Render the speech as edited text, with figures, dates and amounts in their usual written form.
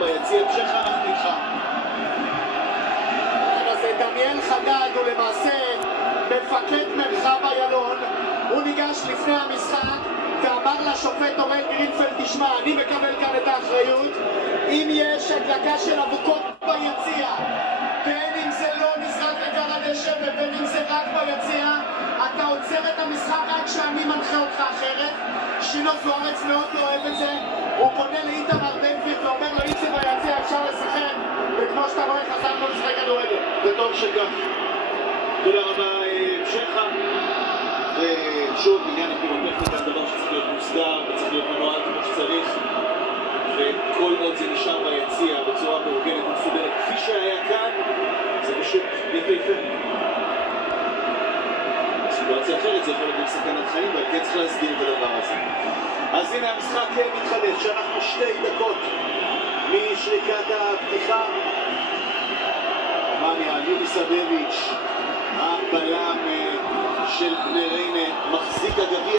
ביציע. המשך אנחנו איתך. אז דניאל חדד הוא למעשה מפקד מרחב איילון. הוא ניגש לפני המשחק ואמר לשופט אורל גרינפלד, תשמע, אני מקבל כאן את האחריות. אם יש הדלקה של אבוקות ביציע, בין אם זה לא נזרק לכר הדשא ובין אם זה רק ביציע, אתה עוצר את המשחק רק שאני מנחה אותך אחרת. שינו זוארץ מאוד לא אוהב את זה. הוא פונה לאיתמר בן גביר ואומר לו, אם זה ביציע אפשר לשחק, וכמו שאתה רואה חזרנו לשחק כדורגל. וטוב שכך. תודה רבה שכה. ושוב, עניין הפירוטכניקה זה דבר שצריך להיות מוסדר וצריך להיות מנוהל כמו שצריך, וכל עוד זה נשאר ביציע בצורה מאורגנת ומסודרת כפי שהיה כאן, זה פשוט יפהפה. בסיטואציה אחרת זה יכול להיות סכנת חיים, ועל כן צריך להסדיר את הדבר הזה. אז הנה המשחק מתחדש, שאנחנו 2 דקות משריקת הפתיחה. מניה יוביסביץ', הבלם של בני ריינה, מחזיק הגביע.